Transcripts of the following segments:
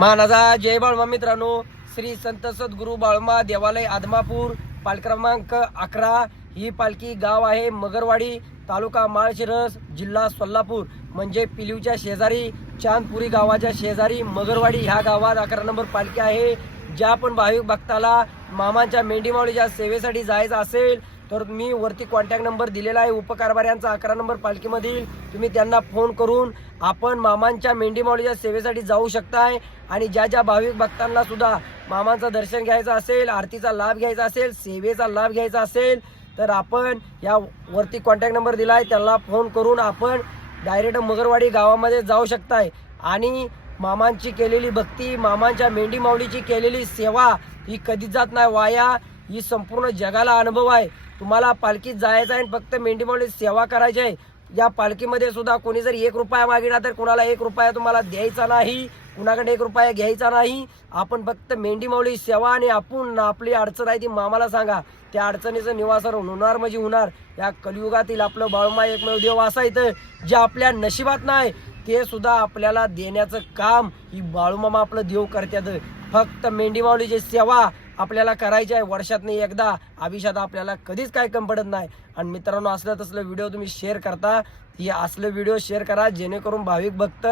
मानाचा जय बाळमा मित्रांनो, श्री संत सद्गुरू बाळमा देवालय आदमापूर, पालखी क्रमांक 11। ही पालखी गाव आहे मगरवाडी, तालुका माळशिरस, जिल्हा सोलापूर। म्हणजे पिलीवच्या शेजारी चांदपुरी गावाच्या शेजारी मगरवाडी ह्या गावात 11 नंबर पालखी आहे। ज्या पण भाविक भक्ताला मामांच्या मेंढीमाऊलीच्या सेवेसाठी जायचं असेल तर मी वरती कॉन्टॅक्ट नंबर दिलेला आहे उपकारभाऱ्यांचा 11 नंबर पालखीमधील। तुम्ही त्यांना फोन करून आपण मामांच्या मेंढीमाऊलीच्या सेवेसाठी जाऊ शकताय। आणि ज्या ज्या भाविक भक्तांना सुद्धा मामांचं दर्शन घ्यायचं असेल, आरतीचा लाभ घ्यायचा असेल, सेवेचा लाभ घ्यायचा असेल तर आपण या वरती कॉन्टॅक्ट नंबर दिलाय, त्याला फोन करून आपण डायरेक्ट मगरवाडी गावामध्ये जाऊ शकताय। आणि मामांची केलेली भक्ती, मामांच्या मेंढीमाऊलीची केलेली सेवा ही कधीच जात नाही वाया। ही संपूर्ण जगाला अनुभव आहे। तुम्हाला पालखीत जायचं आहे, फक्त मेंढीमाऊली सेवा करायची आहे। या पालखीमध्ये सुद्धा कोणी जर 1 रुपया मागितला तर कोणाला 1 रुपया तुम्हाला द्यायचा नाही, कुणाकडे 1 रुपया घ्यायचा नाही। आपण फक्त मेंढीमाऊली सेवा आणि आपण आपली अडचण आहे ती मामाला सांगा, त्या अडचणीचं निवारण होणार म्हणजे होणार। या कलियुगातील आपलं बाळमा एकमेव देव असा इथं जे आपल्या नशिबात नाही ते सुद्धा आपल्याला देण्याचं काम ही बाळूमामा आपलं देव करतात। फक्त मेंढीमाऊलीची सेवा आपल्याला करायची आहे वर्षातून एकदा, आयुष्यात आपल्याला कधीच काय कमी पडत नाही। आणि मित्रांनो, असलं तसलं व्हिडिओ तुम्ही शेअर करता, ही असलं व्हिडिओ शेअर करा जेणेकरून भाविक भक्त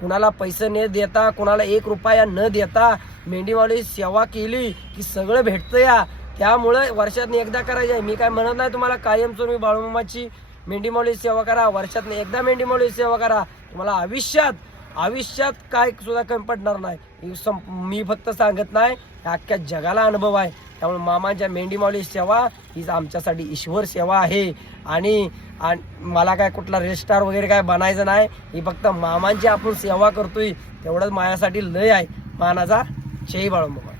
कुणाला पैसे न देता, कुणाला 1 रुपया न देता मेंढीमाऊली सेवा केली की सगळं भेटतं या। त्यामुळे वर्षातून एकदा करायचं आहे। मी काय म्हणत नाही तुम्हाला कायम तुम्ही बाळूमामाची मेंढीमाऊली सेवा करा, वर्षातून एकदा मेंढीमाऊली सेवा करा, तुम्हाला आयुष्यात काय सुद्धा कमी पडणार नाही। मी फक्त सांगत नाही, अख्ख्या जगाला अनुभव आहे। त्यामुळे मामांच्या मेंढीमाऊली सेवा ही आमच्यासाठी ईश्वर सेवा आहे। आणि मला काय कुठला रेस्टार वगैरे काय बनायचं नाही, ही फक्त मामांची आपण सेवा करतोय तेवढंच माझ्यासाठी लय आहे। मानाचा जय बाळूमामा।